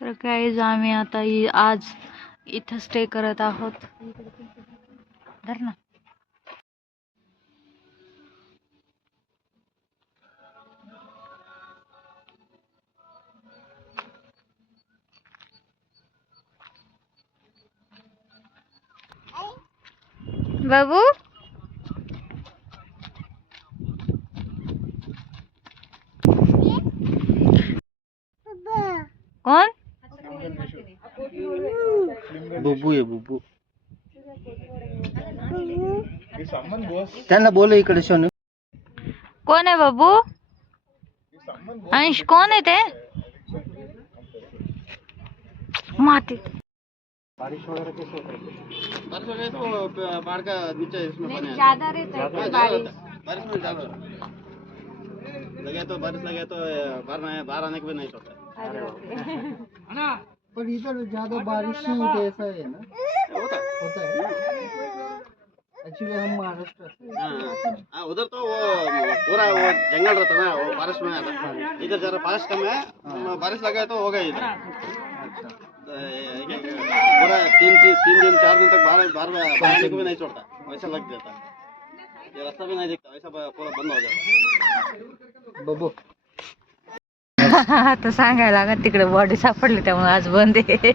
तर काही आम्ही आता आज इथं स्टे करत आहोत. धर ना. बाबू कोण? बुबू आहे बुबू. त्यांना बोल इकडे सोनू. कोण आहे बाबू? अंश कोण आहे ते? माती. बारिश वगैरह कैसे होता है? बारिश वगैरह तो बाढ़ का नीचे इसमें पानी है. ज्यादा रहता है बारिश में ज्यादा लगे तो बारिश लगे तो बाहर आने को भी नहीं होता है. पर इधर ज्यादा बारिश नहीं होती ऐसा है ना? होता है. एक्चुअली हम महाराष्ट्र से. हाँ उधर तो वो पूरा वो जंगल रहता ना, वो बारिश में आता. इधर जरा बारिश कम है, बारिश लगे तो हो गई इधर. पूरा 3 दिन 4 दिन तक बाहर आने को भी नहीं छोड़ता, वैसा लग जाता है. ये रास्ता भी नहीं दिखता, वैसा पूरा बंद हो जाता. बबू आता सांगायला लागत तिकडे बॉडी सापडली त्यामुळे आज बंद आहे.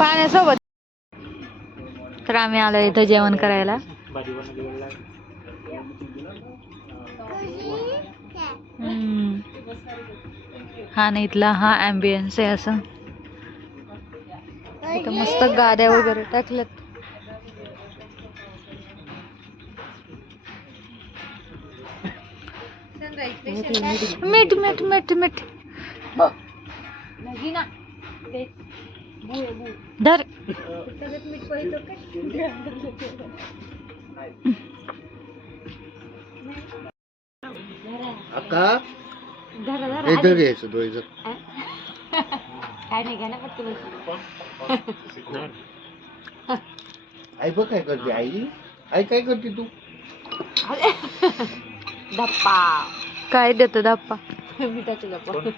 पाण्यासोबत तर आम्ही आलो इथं जेवण करायला. हा नाही इथला हा ॲम्बियन्स आहे. असं इथं मस्त गाद्या वगैरे टाकल्यात. मीठ मीठ मीठ मीठ धर. अक्का इधर यायचं तो इधर. काय नाही घ्या फक्त आई बघ काय करते. आई काय करते तू? धप्पा काय देतो धप्पा? मिठाचा धप्पा.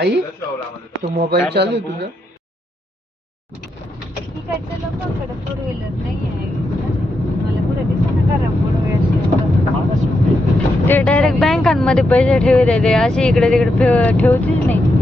आई तो मोबाईल चालू आहे तुझा? तिकडच्या लोकांकडे 4 व्हीलर नाही आहे. मला कुठे दिसत करा 4 व्हीलर. ते डायरेक्ट बँकांमध्ये पैसे ठेवलेले, असे इकडे तिकडे ठेवतीच नाही.